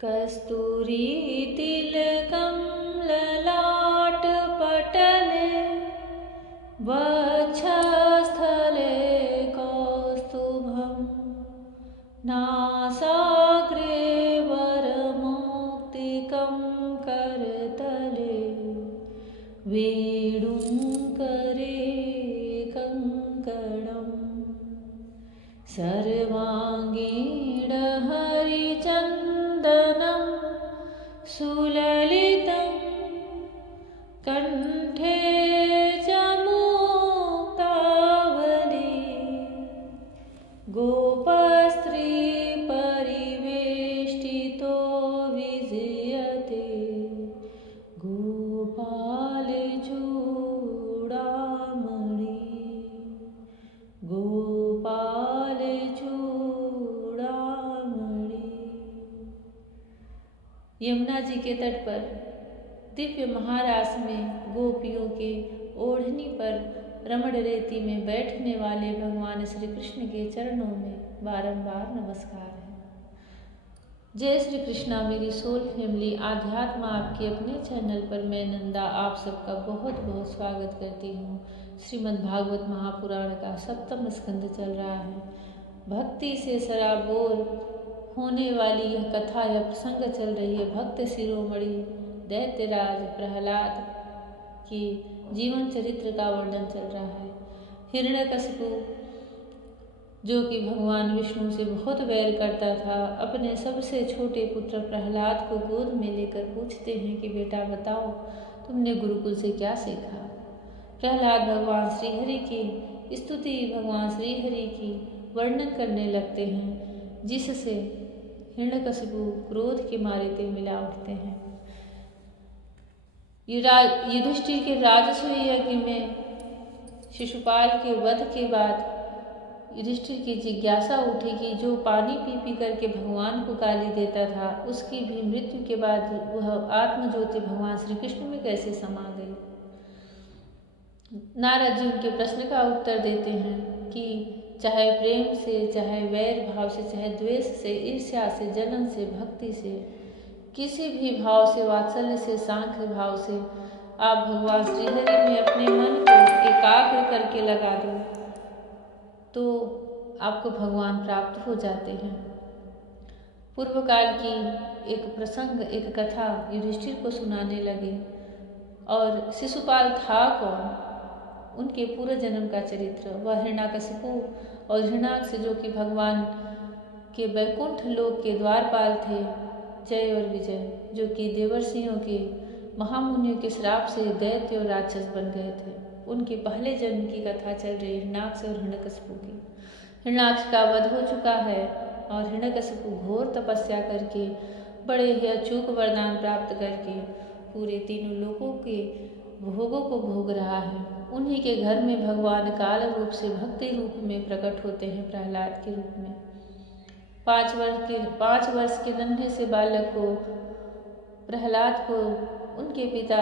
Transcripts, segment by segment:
कस्तूरी तिलकं ललाटपटले वक्षस्थले कौस्तुभं नासाग्रे वरमौक्तिकं करतले वेणुकरे कङ्कणम् सर्वाङ्गीण हरिचन्दनं सुललितं कण्ठे च मुक्तावली गोपस्त्रीपरिवेष्टितो विजयते गोपालचूडामणि यमुना जी के तट पर दिव्य महारास में गोपियों के ओढ़नी पर रमण रेती में बैठने वाले भगवान श्री कृष्ण के चरणों में बारंबार नमस्कार है। जय श्री कृष्णा मेरी सोल फैमिली। आध्यात्म आपके अपने चैनल पर मैं नंदा आप सबका बहुत बहुत स्वागत करती हूँ। श्रीमद् भागवत महापुराण का 7वां स्कंद चल रहा है। भक्ति से सराबोर होने वाली यह कथा या प्रसंग चल रही है। भक्त शिरोमणि दैत्यराज प्रहलाद के जीवन चरित्र का वर्णन चल रहा है। हिरण्यकशिपु जो कि भगवान विष्णु से बहुत वैर करता था, अपने सबसे छोटे पुत्र प्रहलाद को गोद में लेकर पूछते हैं कि बेटा बताओ तुमने गुरुकुल से क्या सीखा। प्रहलाद भगवान श्रीहरि की स्तुति, भगवान श्रीहरि की वर्णन करने लगते हैं, जिससे हिरण्यकशिपु क्रोध के मारे तिलमिला उठते हैं। युधिष्ठिर के राजसूय यज्ञ में शिशुपाल के वध के बाद युधिष्ठिर की जिज्ञासा उठी कि जो पानी पी पी करके भगवान को गाली देता था, उसकी भी मृत्यु के बाद वह आत्मज्योति भगवान श्री कृष्ण में कैसे समा गई। नारद जी उनके प्रश्न का उत्तर देते हैं कि चाहे प्रेम से, चाहे वैर भाव से, चाहे द्वेष से, ईर्ष्या से, जलन से, भक्ति से, किसी भी भाव से, वात्सल्य से, सांख्य भाव से आप भगवान श्रीहरि में अपने मन को एकाग्र करके लगा दो तो आपको भगवान प्राप्त हो जाते हैं। पूर्व काल की एक प्रसंग, एक कथा युधिष्ठिर को सुनाने लगे और शिशुपाल था कौन, उनके पूर्व जन्म का चरित्र, वह हिरण्यकशिपु और हिरण्याक्ष जो कि भगवान के वैकुंठ लोक के द्वारपाल थे, जय और विजय, जो कि देवर्षियों के महामुनियों के श्राप से दैत्य और राक्षस बन गए थे, उनके पहले जन्म की कथा चल रही है हिरण्याक्ष और हिरण्यकशिपु की। हिरण्याक्ष का वध हो चुका है और हिरण्यकशिपु घोर तपस्या करके, बड़े ही अचूक वरदान प्राप्त करके पूरे तीनों लोकों के भोगों को भोग रहा है। उन्हीं के घर में भगवान काल रूप से भक्ति रूप में प्रकट होते हैं, प्रहलाद के रूप में। 5 वर्ष के नन्हे से बालक को, प्रहलाद को, उनके पिता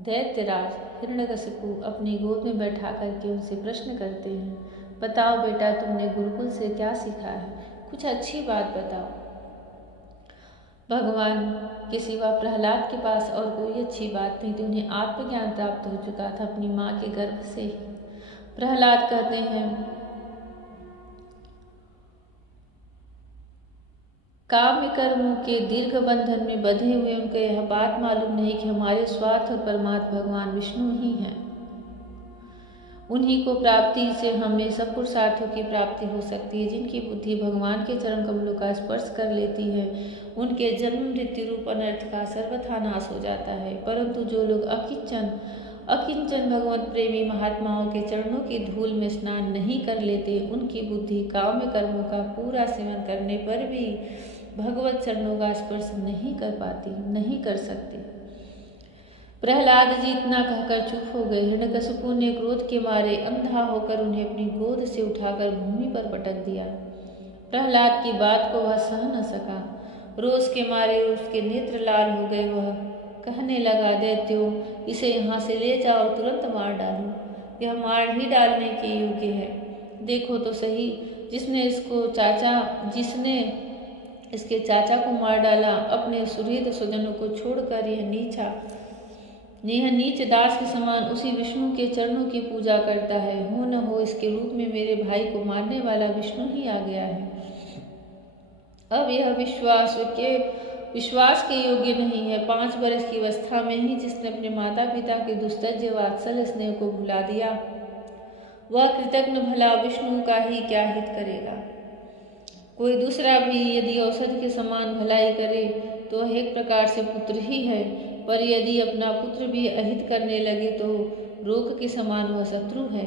दैत्यराज हिरण्यकशिपु अपनी गोद में बैठा करके उनसे प्रश्न करते हैं, बताओ बेटा तुमने गुरुकुल से क्या सीखा है, कुछ अच्छी बात बताओ। भगवान के सिवा प्रहलाद के पास और कोई अच्छी बात नहीं थी, उन्हें आत्मज्ञान प्राप्त हो चुका था अपनी माँ के गर्भ से ही। प्रहलाद कहते हैं, काम्य कर्मों के दीर्घ बंधन में बंधे हुए उनको यह बात मालूम नहीं कि हमारे स्वार्थ और परमात्मा भगवान विष्णु ही हैं। उन्हीं को प्राप्ति से हमें सब पुरुषार्थों की प्राप्ति हो सकती है। जिनकी बुद्धि भगवान के चरण कमलों का स्पर्श कर लेती है, उनके जन्म मृत्यु रूप अनर्थ का सर्वथा नाश हो जाता है। परंतु जो लोग अकिंचन भगवत प्रेमी महात्माओं के चरणों की धूल में स्नान नहीं कर लेते, उनकी बुद्धि काम्य कर्मों का पूरा सेवन करने पर भी भगवत चरणों का स्पर्श नहीं कर पाती, नहीं कर सकती। प्रहलाद जी इतना कहकर चुप हो गए। हिरण्यकशिपु ने क्रोध के मारे अंधा होकर उन्हें अपनी गोद से उठाकर भूमि पर पटक दिया। प्रहलाद की बात को वह सह न सका, रोष के मारे उसके नेत्र लाल हो गए। वह कहने लगा, दैत्यों, इसे यहाँ से ले जाओ, तुरंत मार डालो, यह मार ही डालने के योग्य है। देखो तो सही, जिसने इसके चाचा को मार डाला। अपने सुहृद स्वजनों को छोड़कर यह नीच दास के समान उसी विष्णु के चरणों की पूजा करता है। हो न हो इसके रूप में मेरे भाई को मारने वाला विष्णु ही आ गया है। अब यह विश्वास के योग्य नहीं है। 5 वर्ष की अवस्था में ही जिसने अपने माता पिता के दुस्तज्य वात्सल्य स्नेह को भुला दिया, वह कृतज्ञ भला विष्णु का ही क्या हित करेगा। कोई दूसरा भी यदि औषध के समान भलाई करे तो वह एक प्रकार से पुत्र ही है, पर यदि अपना पुत्र भी अहित करने लगे तो रोग के समान वह शत्रु है।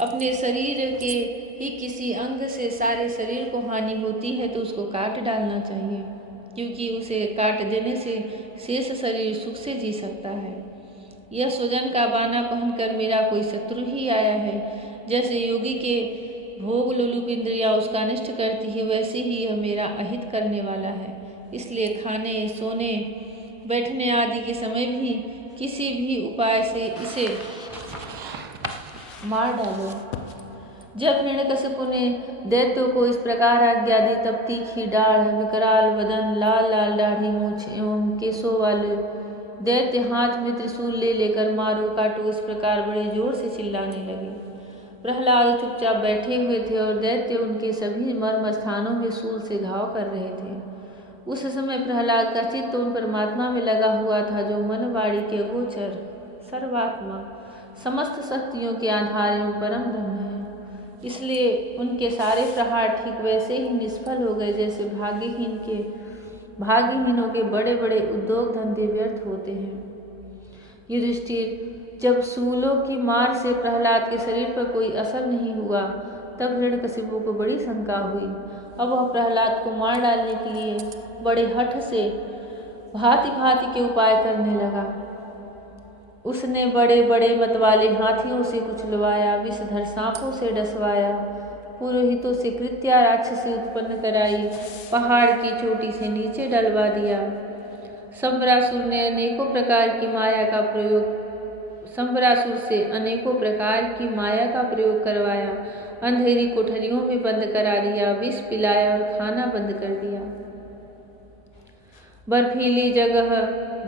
अपने शरीर के ही किसी अंग से सारे शरीर को हानि होती है तो उसको काट डालना चाहिए, क्योंकि उसे काट देने से शेष शरीर सुख से जी सकता है। यह स्वजन का बाना पहनकर मेरा कोई शत्रु ही आया है। जैसे योगी के भोग लोलुप इंद्रियां उसका अनिष्ट करती है, वैसे ही यह मेरा अहित करने वाला है। इसलिए खाने, सोने, बैठने आदि के समय भी किसी भी उपाय से इसे मार डालो। जब हिरण्यकशिपु ने दैत्यों को इस प्रकार आज्ञा दी, तब तीखी डाढ़, विकराल वदन, लाल लाल दाढ़ी, मूछ एवं केसों वाले दैत्य हाथ में त्रिशूल ले लेकर मारो काटो इस प्रकार बड़े जोर से चिल्लाने लगे। प्रहलाद चुपचाप बैठे हुए थे और दैत्य उनके सभी मर्म स्थानों में शूल से घाव कर रहे थे। उस समय प्रहलाद का चित्त उन परमात्मा में लगा हुआ था जो मन वाणी के गोचर, सर्वात्मा, समस्त शक्तियों के आधार एवं परम ब्रह्म है। इसलिए उनके सारे प्रहार ठीक वैसे ही निष्फल हो गए जैसे भाग्यहीनों के बड़े बड़े उद्योग धंधे व्यर्थ होते हैं। युधिष्ठिर, जब शूलों की मार से प्रहलाद के शरीर पर कोई असर नहीं हुआ, तब हिरण्यकशिपु को बड़ी शंका हुई। अब वह प्रहलाद को मार डालने के लिए बड़े हठ से भांति भांति के उपाय करने लगा। उसने बड़े बड़े मतवाले हाथियों से कुचलवाया, विषधर सांपों से डसवाया, पुरोहितों से कृत्या राक्षसी उत्पन्न कराई, पहाड़ की चोटी से नीचे डलवा दिया। संबरासुर से अनेकों प्रकार की माया का प्रयोग करवाया, अंधेरी कोठरियों में बंद करा लिया, विष पिलाया और खाना बंद कर दिया। बर्फीली जगह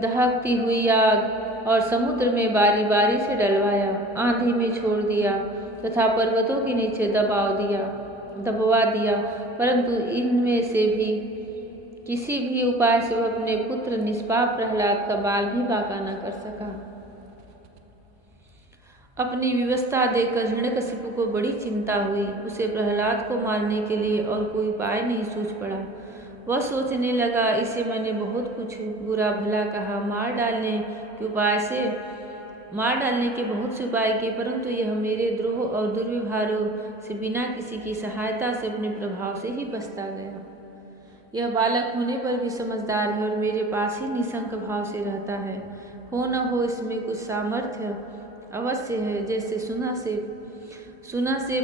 दहकती हुई आग और समुद्र में बारी बारी से डलवाया, आंधी में छोड़ दिया तथा पर्वतों के नीचे दबवा दिया, परंतु इनमें से भी किसी भी उपाय से वह अपने पुत्र निष्पाप प्रहलाद का बाल भी बांका न कर सका। अपनी व्यवस्था देखकर हिरण्यकशिपु को बड़ी चिंता हुई। उसे प्रहलाद को मारने के लिए और कोई उपाय नहीं सूझ पड़ा। वह सोचने लगा, इसे मैंने बहुत कुछ बुरा भला कहा, मार डालने के बहुत से उपाय किए, परंतु यह मेरे द्रोह और दुर्व्यवहारों से बिना किसी की सहायता से अपने प्रभाव से ही बचता गया। यह बालक होने पर भी समझदार है और मेरे पास ही निशंक भाव से रहता है। हो न हो इसमें कुछ सामर्थ्य अवश्य है। जैसे सुना से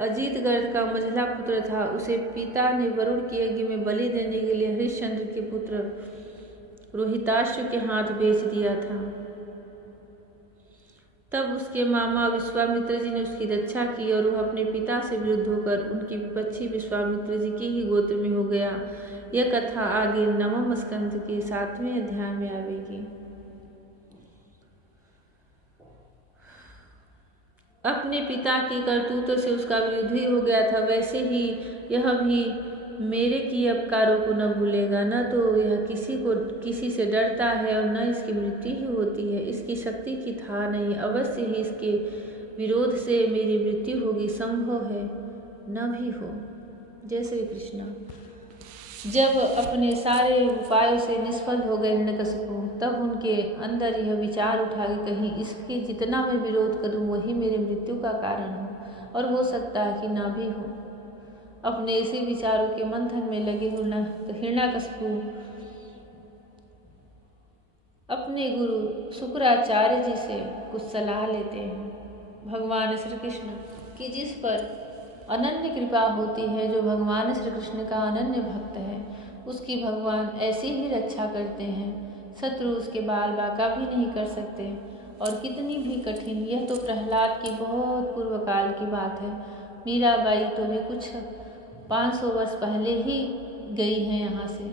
अजीतगढ़ का मझला पुत्र था, उसे पिता ने वरुण के यज्ञ में बलि देने के लिए हरिश्चंद्र के पुत्र रोहिताश्व के हाथ बेच दिया था। तब उसके मामा विश्वामित्र जी ने उसकी रक्षा की और वह अपने पिता से विरुद्ध होकर उनकी विपक्षी विश्वामित्र जी के ही गोत्र में हो गया। यह कथा आगे 9वें स्कंध के 7वें अध्याय में आवेगी। अपने पिता की करतूतों से उसका विरोध ही हो गया था, वैसे ही यह भी मेरे किए अपकारों को न भूलेगा। न तो यह किसी से डरता है और न इसकी मृत्यु ही होती है। इसकी शक्ति की था नहीं, अवश्य ही इसके विरोध से मेरी मृत्यु होगी, संभव है न भी हो। जय श्री कृष्ण। जब अपने सारे उपायों से निष्फल हो गए हिरण्यकशिपु, तब उनके अंदर यह विचार उठा कि कहीं इसके जितना मैं विरोध करूं वही मेरे मृत्यु का कारण हो, और हो सकता है कि ना भी हो। अपने इसी विचारों के मंथन में लगे हिरण्यकशिपु अपने गुरु शुक्राचार्य जी से कुछ सलाह लेते हैं। भगवान श्री कृष्ण की जिस पर अनन्य कृपा होती है, जो भगवान श्री कृष्ण का अनन्य भक्त है, उसकी भगवान ऐसी ही रक्षा करते हैं। शत्रु उसके बाल बांका भी नहीं कर सकते। और कितनी भी कठिन, यह तो प्रहलाद की बहुत पूर्व काल की बात है। मीराबाई तो भी कुछ 500 वर्ष पहले ही गई हैं यहाँ से,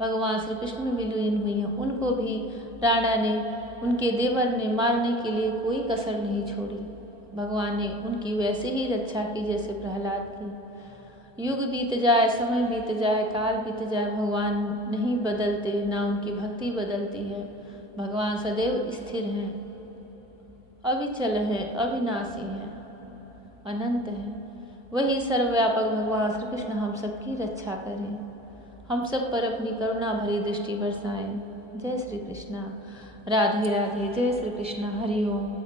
भगवान श्री कृष्ण में विलीन हुई हैं। उनको भी राणा ने, उनके देवर ने मारने के लिए कोई कसर नहीं छोड़ी। भगवान ने उनकी वैसे ही रक्षा की जैसे प्रहलाद की। युग बीत जाए, समय बीत जाए, काल बीत जाए, भगवान नहीं बदलते, ना उनकी भक्ति बदलती है। भगवान सदैव स्थिर हैं, अविचल हैं, अविनाशी हैं, अनंत हैं। वही सर्वव्यापक भगवान श्री कृष्ण हम सबकी रक्षा करें, हम सब पर अपनी करुणा भरी दृष्टि बरसाएं। जय श्री कृष्णा। राधे राधे। जय श्री कृष्णा। हरि ओम।